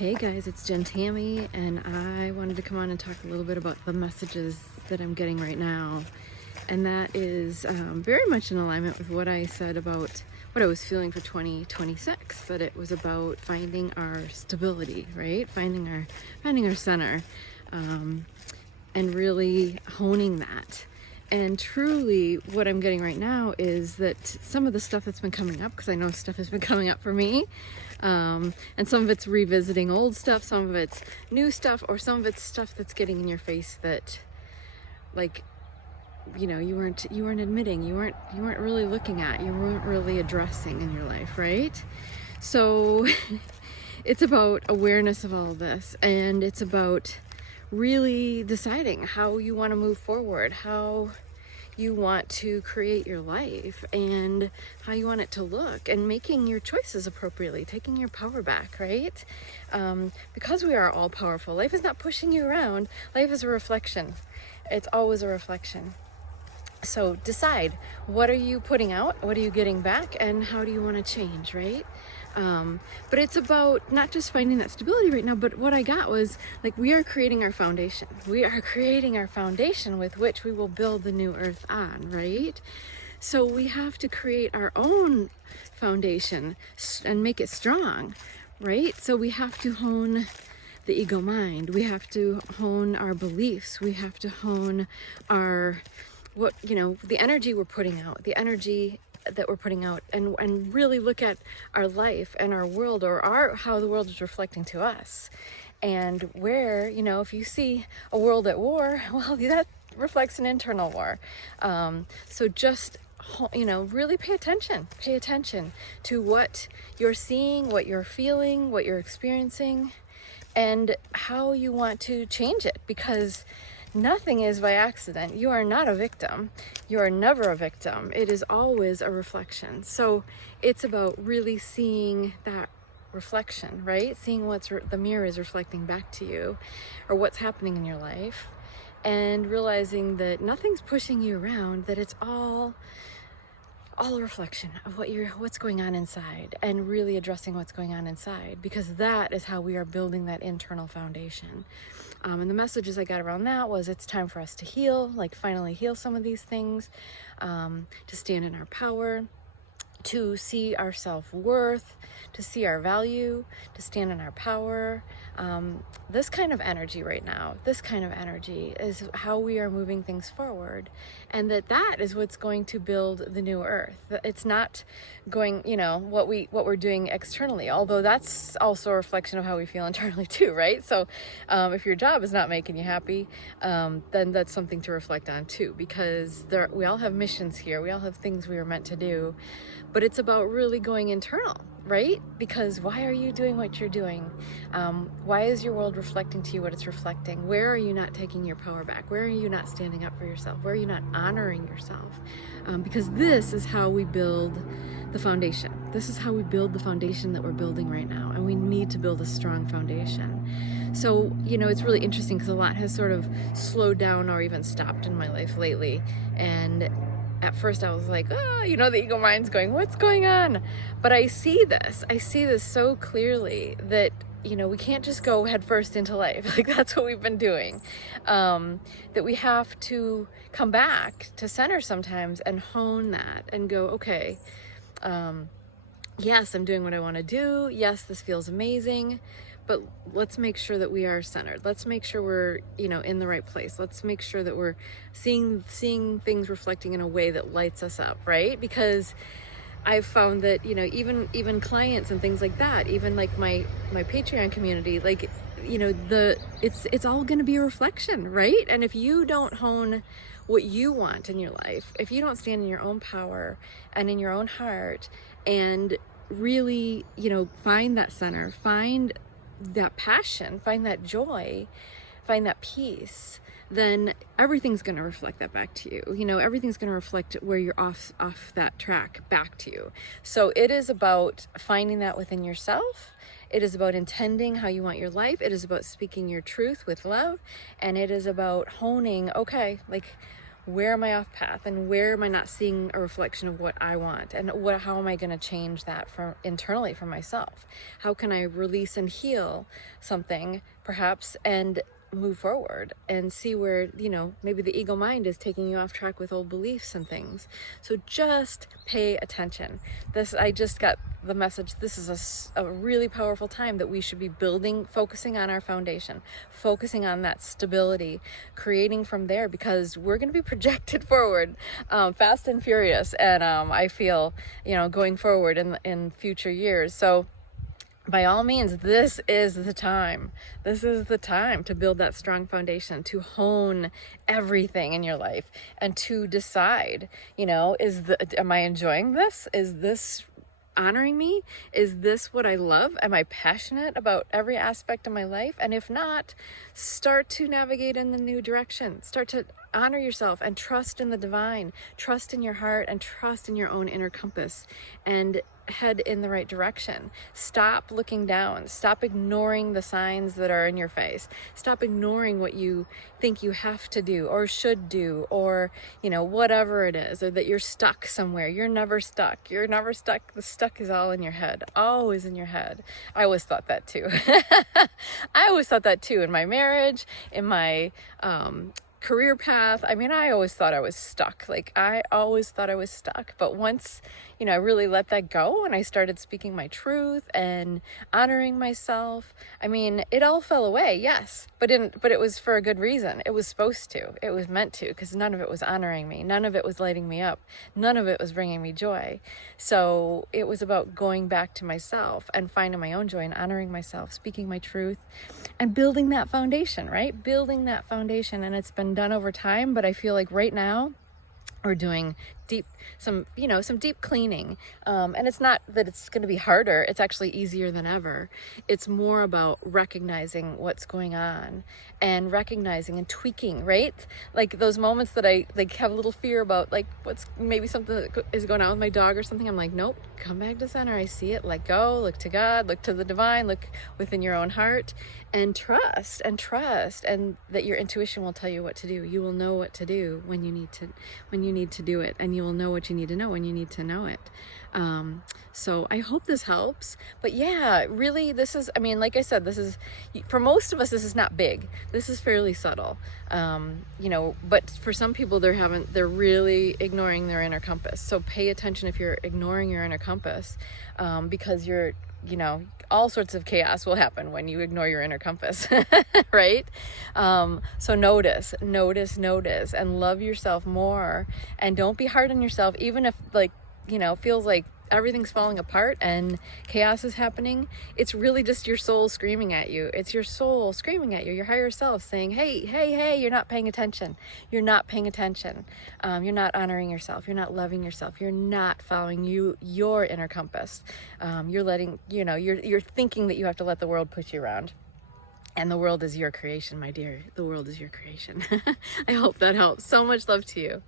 Hey guys, it's Jen Tammy, and I wanted to come on and talk a little bit about the messages that I'm getting right now. And that is very much in alignment with what I said about what I was feeling for 2026, that it was about finding our stability, right? Finding our center, and really honing that. And truly what I'm getting right now is that some of the stuff that's been coming up, because I know stuff has been coming up for me, and some of it's revisiting old stuff, some of it's new stuff, or some of it's stuff that's getting in your face that, like, you weren't admitting, you weren't really looking at, you weren't really addressing in your life, right? So it's about awareness of all this, and it's about really deciding how you want to move forward, how you want to create your life, and how you want it to look, and making your choices appropriately, taking your power back, right? Because we are all powerful. Life is not pushing you around. Life is a reflection. It's always a reflection. So decide, what are you putting out, what are you getting back, and how do you want to change, right? But it's about not just finding that stability right now, but what I got was, like, we are creating our foundation. We are creating our foundation with which we will build the new earth on, right? So we have to create our own foundation and make it strong, right? So we have to hone the ego mind. We have to hone our beliefs. We have to hone our the energy we're putting out, the energy that we're putting out, and really look at our life and our world, or how the world is reflecting to us. And where, if you see a world at war, well, that reflects an internal war. So just, really pay attention to what you're seeing, what you're feeling, what you're experiencing, and how you want to change it, because nothing is by accident. You are not a victim. You are never a victim. It is always a reflection. So it's about really seeing that reflection, right? Seeing what's the mirror is reflecting back to you, or what's happening in your life, and realizing that nothing's pushing you around, that it's all a reflection of what's going on inside, and really addressing what's going on inside, because that is how we are building that internal foundation. And the messages I got around that was, it's time for us to heal, like finally heal some of these things, to stand in our power, to see our self-worth, to see our value, to stand in our power. This kind of energy right now, this kind of energy is how we are moving things forward, and that is what's going to build the new earth. It's not going, what we're doing externally, although that's also a reflection of how we feel internally too, right? So if your job is not making you happy, then that's something to reflect on too, because we all have missions here, we all have things we were meant to do, but it's about really going internal, right? Because why are you doing what you're doing? Why is your world reflecting to you what it's reflecting? Where are you not taking your power back? Where are you not standing up for yourself? Where are you not honoring yourself? Because this is how we build the foundation. This is how we build the foundation that we're building right now, and we need to build a strong foundation. So, it's really interesting, because a lot has sort of slowed down or even stopped in my life lately, and at first I was like, the ego mind's going, what's going on? But I see this so clearly, that, we can't just go head first into life. Like, that's what we've been doing. That we have to come back to center sometimes and hone that and go, okay, yes, I'm doing what I want to do. Yes, this feels amazing. But let's make sure that we are centered. Let's make sure we're, in the right place. Let's make sure that we're seeing things reflecting in a way that lights us up, right? Because I've found that, even clients and things like that, even like my Patreon community, like, it's all going to be a reflection, right? And if you don't hone what you want in your life, if you don't stand in your own power and in your own heart, and really, find that center, find that passion, find that joy, find that peace, then everything's going to reflect that back to you. Everything's going to reflect where you're off that track back to you. So it is about finding that within yourself. It is about intending how you want your life. It is about speaking your truth with love. And it is about honing, okay, like, where am I off path, and where am I not seeing a reflection of what I want, and how am I going to change that from internally for myself? How can I release and heal something perhaps and move forward and see where, maybe the ego mind is taking you off track with old beliefs and things. So just pay attention. I just got the message. This is a really powerful time that we should be focusing on our foundation, focusing on that stability, creating from there, because we're going to be projected forward fast and furious. And I feel, going forward in future years. So by all means, this is the time. This is the time to build that strong foundation, to hone everything in your life, and to decide, am I enjoying this? Is this honoring me? Is this what I love? Am I passionate about every aspect of my life? And if not, start to navigate in the new direction. Start to honor yourself and trust in the divine, trust in your heart, and trust in your own inner compass, and head in the right direction. Stop looking down. Stop ignoring the signs that are in your face. Stop ignoring what you think you have to do or should do, or whatever it is, or that you're stuck somewhere. You're never stuck. You're never stuck. The stuck is all in your head, always in your head. I always thought that too. I always thought that too, in my marriage, in my career path. I mean, I always thought I was stuck. I always thought I was stuck. But once, I really let that go, and I started speaking my truth and honoring myself, I mean, it all fell away, yes. But it was for a good reason. It was supposed to. It was meant to, because none of it was honoring me. None of it was lighting me up. None of it was bringing me joy. So it was about going back to myself and finding my own joy and honoring myself, speaking my truth, and building that foundation, right? Building that foundation. And it's been done over time, but I feel like right now we're doing some deep cleaning, and it's not that it's going to be harder. It's actually easier than ever. It's more about recognizing what's going on and recognizing and tweaking, right? Like those moments that I have a little fear about, what's maybe something that is going on with my dog or something. I'm like, nope, come back to center. I see it. Let go. Look to God. Look to the divine. Look within your own heart, and trust, and that your intuition will tell you what to do. You will know what to do when you need to do it, and you will know what you need to know when you need to know it. So I hope this helps. But yeah, really, this is, like I said, this is, for most of us, this is not big. This is fairly subtle. But for some people, they're really ignoring their inner compass. So pay attention if you're ignoring your inner compass, because all sorts of chaos will happen when you ignore your inner compass, right? So notice, and love yourself more, and don't be hard on yourself, even if feels like everything's falling apart and chaos is happening. It's really just your soul screaming at you. It's your soul screaming at you, your higher self saying, hey, you're not paying attention. You're not paying attention. You're not honoring yourself. You're not loving yourself. You're not following your inner compass. You're thinking that you have to let the world push you around. And the world is your creation, my dear. The world is your creation. I hope that helps. So much love to you.